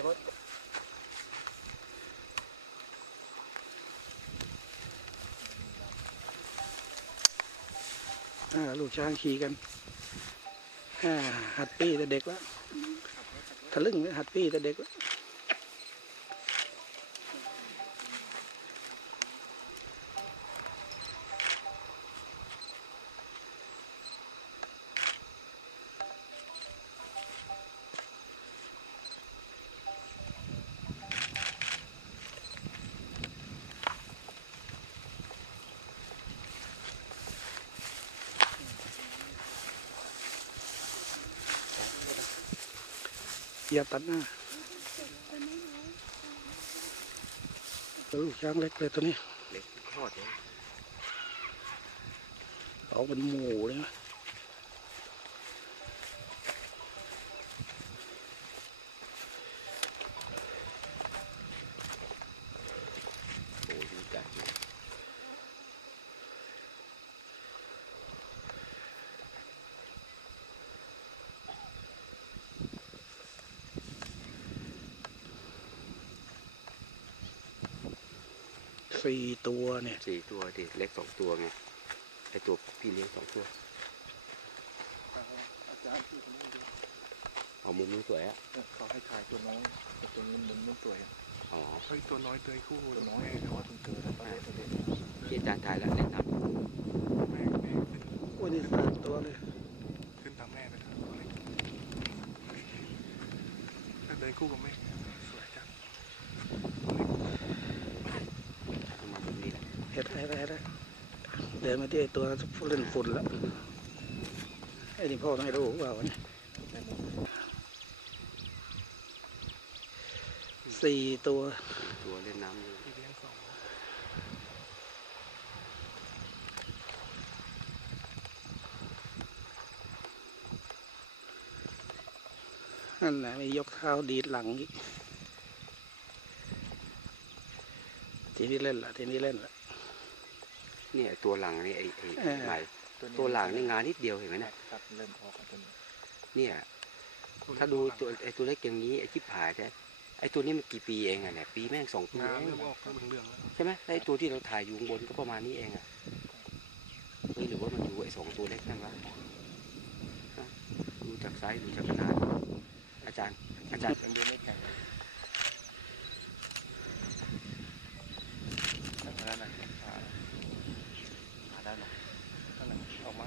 ได้หมดลูกช้างขี่กันหัดปี้แต่เด็กแล้วทะลึ่งหัดปี้แต่เด็กแล้ว อย่าตัดหน้าลูกช้างเล็กเลยตัวนี้เล็กคลอดเลยเอาเป็นหมูเลยนะ โอ้ดีจัดเลย สี่ตัวเนี่ยสี่ตัวดิเล็กสองตัวไงไอตัวพี่เลี้ยงสองตัวอาจารย์ที่คนนี้ดูเอามุมนี้สวยอะเขาให้ถ่ายตัวน้อยแต่ตัวนี้มันมันสวยอ๋อเฮ้ยตัวน้อยเตยคู่ตัวน้อยแต่ว่าถึงเกิดแล้วไปตัวเด็กพี่อาจารย์ถ่ายแล้วเล่นน้แม่แม่ขึ้นโอ้ยนี่สามตัวเลยขึ้นตามแม่ไปทางตัวเล็กถ้าเดินคู่กับแม่สวยจังำเอามามุมนี้แหละ เห็ดอะไรอะไรเดินมาที่ไอตัวเล่นฝุ่นแล้วไอ้นี่พ่อไม่รู้ว่าวันนี้สี่ตัวสี่ตัวเล่นน้ำอยู่นั่นแหละมียกเท้าดีดหลังอีกทีนี้เล่นละทีนี้เล่นละ เนี่ยไอ้ตัวหลังนี่ไอ้ไอ้เออใหม่ตัวหลังนี่งานนิดเดียวเห็นไหมนะตัดเริ่มออกตัวนี้เนี่ยถ้าดูตัวไอ้ตัวเล็กอย่างนี้ไอ้ชิบหายใช่ไอ้ตัวนี้มันกี่ปีเองอะเนี่ยปีแม่งสองปีงานเองเริ่มออกเหลืองๆแล้วใช่ไหมแล้วไอ้ตัวที่เราถ่ายอยู่ข้างบนก็ประมาณนี้เองอะเฮ้ยหรือว่ามันอยู่ไอ้สองตัวเล็กนั่นวะฮะดูจากไซส์ดูจากขนาดอาจารย์อาจารย์ยังเดินไม่แข็งนั่นน่ะขาขาด้านหลัง นั่นแหละออกมา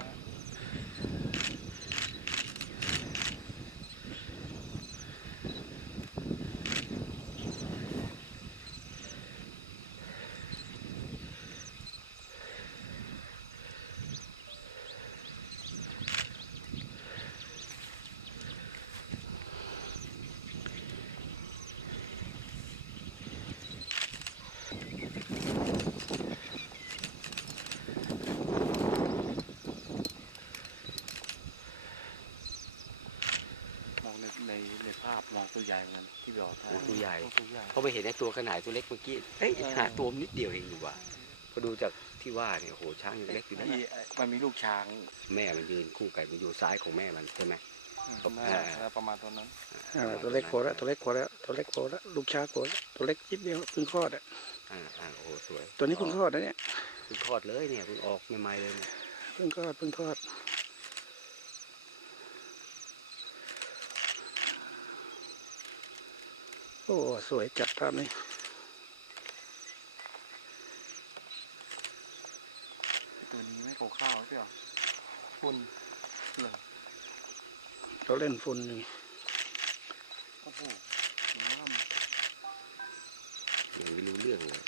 มอง ในในในภาพมองตัวใหญ่เหมือนกันที่บอกถ่ายโอ้ตัวใหญ่ ตัวใหญ่เขาไปเห็นไอ้ตัวขนาดตัวเล็กเมื่อกี้เอ้ยหาตัวมันนิดเดียวเองอยู่ว่ะพอดูจากที่ว่าเนี่ยโอ้โหช้างยังเล็กอยู่นะที่มันมีลูกช้าง แม่มันยืนคู่กันมันอยู่ซ้ายของแม่มันใช่ไหมน่าประมาณตัวนั้นอ่าตัวเล็กโคแล้วตัวเล็กโคแล้วตัวเล็กโคแล้วลูกช้างโคแล้วตัวเล็กยิดเดียวเพิ่งคลอดอะอ่าอ่าโอ้โหสวย ตัวนี้เพิ่งคลอดนะเนี่ยเพิ่งคลอดเลยเนี่ยเพิ่งออกใหม่ๆเลยเนี่ยเพิ่งคลอดเพิ่งคลอด โอ้ สวยจัดภาพนี้ตัวนี้ไม่ข้าวข้าวใช่หรอฝุ่นเหรอเราเล่นฝุ่นอยู่โอ้โหหนูว่ามันยังไม่รู้เรื่องเลย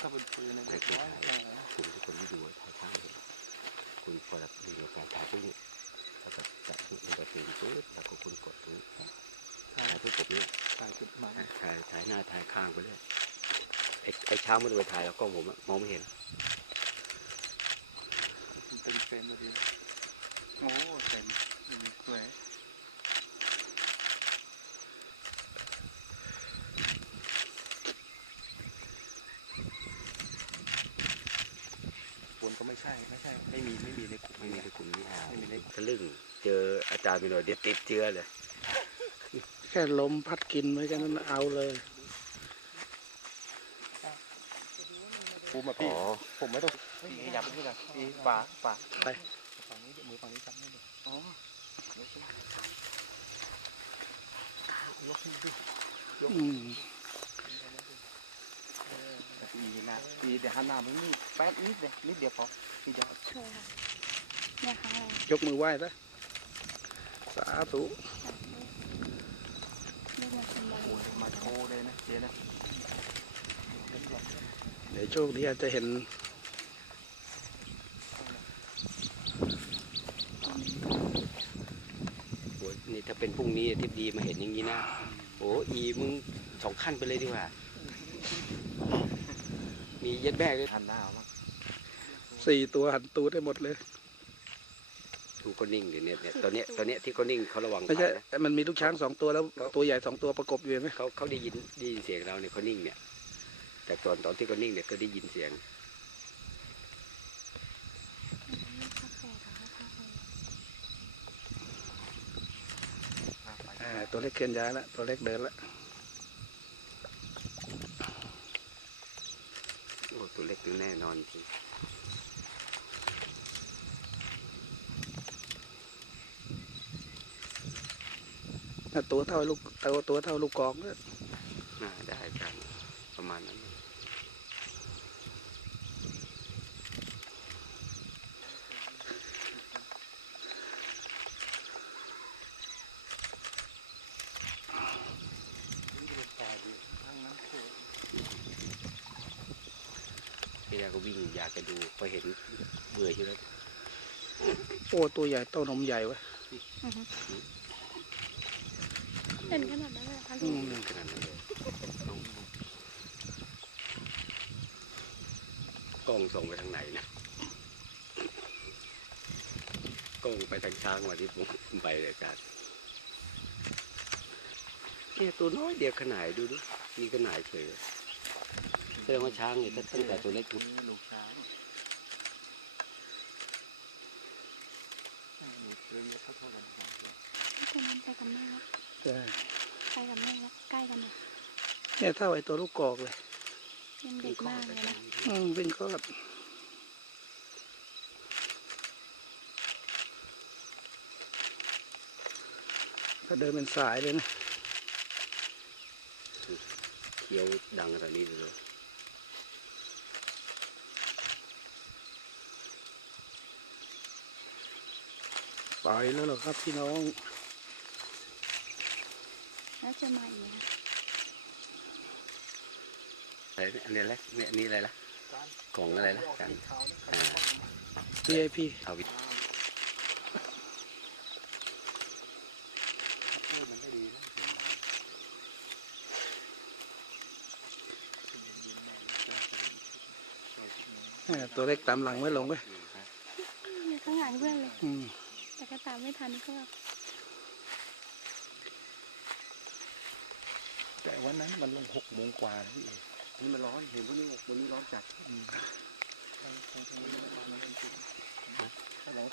ถ้าเป็นปืนเนี่ยไอ้เด็กคนน้อยถ่ายแรงนะคุณทุกคนที่ดูถ่ายข้างเลยคุณพอรับดูกับการถ่ายพวกนี้แล้วก็จับมันกระสีปุ๊บแล้วก็คุณกดตรงนี้ ถ่ายทุกกบนี้ถ่ายจุดมันถ่ายถ่ายหน้าถ่ายข้างไปเลยไอ้ไอ้ช้างมันไปถ่ายแล้วกล้องผมอะมองไม่เห็นเป็นเฟรมพอดีโอ้เต็มสวยฝนก็ไม่ใช่ไม่ใช่ ไม่มีไม่มีในกลุ่มไม่ไม่มีมีในกลุ่มนี้อ่าไม่มีในทะลึ่งเจออาจารย์ไปหน่อยเดี๋ยวติดเชื้อเลย ค่ลมพัดกินไว้กันนั้นเอาเลยปูมาพี่อ๋อผมไม่ต้องนี่ยับไปที่ไหนอีปากปากไปฝั่งนี้มือฝั่งนี้จับนี่ดิอ๋ออืมอีนะอีเดี๋ยวหันหน้ามึงนี่แป๊บนิดเดียวนิดเดียวพอนิดเดียวโชว์ค่ะเนี่ยครั้งแรกยกมือไหว้ซะสาธุลูก มาทำบอลโอ้ยมาโชว์เลยนะเจ๊นะเดี๋ยวโชคดีอาจจะเห็นโหนี่ถ้าเป็นพรุ่งนี้ทิพดีมาเห็นอย่างนี้นะ โอ้อีมึงสองขั้นไปเลยดีกว่า มีเย็ดแบกเลยหันหน้าเอามั้งสี่ตัวหันตูดได้หมดเลย ดูเขานิ่งเดี๋ยวนี้เนี่ยตอนเนี้ยตอนเนี้ยที่เขานิ่งเขาระวังไม่ใช่ภัยนะมันมีลูกช้างสองตัวแล้วตัวใหญ่สองตัวประกบอยู่เห็นไหมเขาเขาได้ยินได้ยินเสียงเราเนี่ยเขานิ่งเนี่ยแต่ตอนตอนที่เขานิ่งเนี่ยก็ได้ยินเสียงอะไปอ่าตัวเล็กเคลื่อนย้ายแล้วตัวเล็กเดินแล้วโอ้ตัวเล็กนี่แน่นอนจริง น่ะตัวเท่าลูกตัวตัวเท่าลูกกองเนี่ยน่าได้กันประมาณนั้นที่แรกก็วิ่งอยากจะดูพอเห็นเบื่ออยู่แล้วโอ้ตัวใหญ่เต้านมใหญ่เวะ เห็นขนาดนั้นเลยเหรอคะอืพี่มขนาดนั้นเลยต้องกล้องส่งไปทางไหนนะกล้องไปทางช้างมาที่ผมไปเลยกันเนี่ยตัวน้อยเดียวขนาดดูดูมีขนาดเฉยแสดงว่าช้างเนี่ยตั้งแต่ตัวเล็กนี่ลูกช้างอ่ามีเรือเท่าๆกันสองตัวตัวนั้นไปกับแม่แล้ว ใช่ไปกับแม่แล้วใกล้กันเนี่ยเนี่ยเท่าไอ้ตัวลูกกอกเลยยังเด็กมากเลยนะอืมเป็นคลอดถ้าเดินเป็นสายเลยนะเคี้ยวดังขนาดนี้เลยไปแล้วเหรอครับพี่น้อง แล้วจะมาอีกไหมคะอะไรเนี่ยอันนี้อะไรเนี่ยอันนี่อะไรล่ะของอะไรล่ะกันอ่า VIP เอาวิมันไม่ดีนะอ่าตัวเล็กตามหลังไว้ลงไปอยู่ข้างหลังเพื่อนเลย อืม แต่ก็ตามไม่ทันก็ แต่วันนั้นมันลงหกโมงกว่าพี่เอกนี่มันร้อนเห็นพวกนี้หกวันนี้ร้อนจัด